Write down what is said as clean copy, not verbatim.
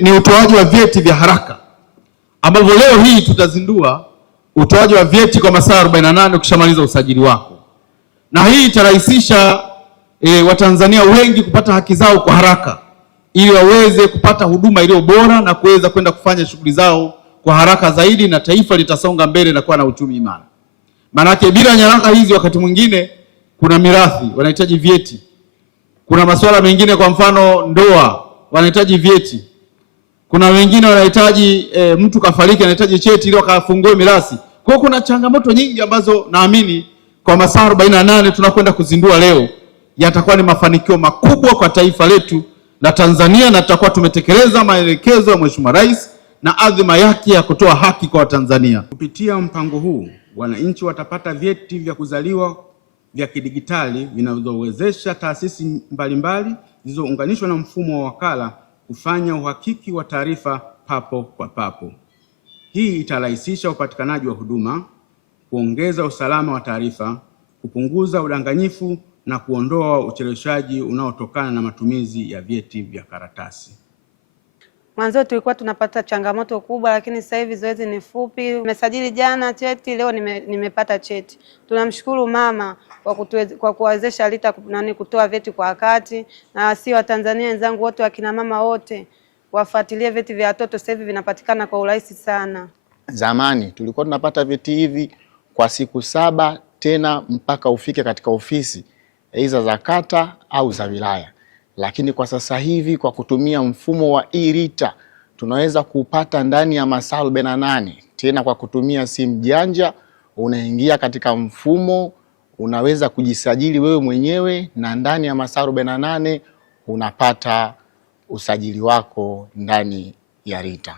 ni utoaji wa vyeti vya haraka, ambapo leo hii tutazindua utoaji wa vyeti kwa masaa 48 ukishamaliza usajili wako, na hii itarahisisha Watanzania wengi kupata haki zao kwa haraka, ili waweze kupata huduma iliyo bora na kuweza kwenda kufanya shughuli zao kwa haraka zaidi, na taifa litasonga mbele na kuwa na uchumi imara. Maanake bila nyaraka hizi, wakati mwingine kuna mirathi wanahitaji vyeti, kuna masuala mengine, kwa mfano ndoa wanahitaji vyeti, kuna wengine wanahitaji mtu kafariki anahitaji cheti ili akafungue mirathi. Kwa hiyo kuna changamoto nyingi ambazo naamini kwa masaa 48 tunakwenda kuzindua leo yatakuwa ni mafanikio makubwa kwa taifa letu la Tanzania, na tutakuwa tumetekeleza maelekezo ya Mheshimiwa Rais na adhima yake ya kutoa haki kwa Watanzania. Kupitia mpango huu, wananchi watapata vyeti vya kuzaliwa vya kidigitali vinavyowezesha taasisi mbalimbali zilizounganishwa na mfumo wa wakala kufanya uhakiki wa taarifa papo kwa papo. Hii itarahisisha upatikanaji wa huduma, kuongeza usalama wa taarifa, kupunguza udanganyifu na kuondoa ucheleweshaji unaotokana na matumizi ya vyeti vya karatasi. Mwanzo tulikuwa tunapata changamoto kubwa, lakini sasa hivi zoezi ni fupi. Nimesajili jana cheti, leo nimepata cheti. Tunamshukuru mama kwa kuwezesha RITA kutoa vyeti kwa wakati, na si Watanzania wenzangu wote, wakina mama wote wafuatilie vyeti vya watoto. Sasa hivi vinapatikana kwa urahisi sana. Zamani tulikuwa tunapata vyeti hivi kwa siku 7, tena mpaka ufike katika ofisi aidha za kata au za wilaya. Lakini kwa sasa hivi kwa kutumia mfumo wa RITA tunaweza kupata ndani ya masaa 48, tena kwa kutumia simu janja. Unaingia katika mfumo, unaweza kujisajili wewe mwenyewe, na ndani ya masaa 48 unapata usajili wako ndani ya RITA.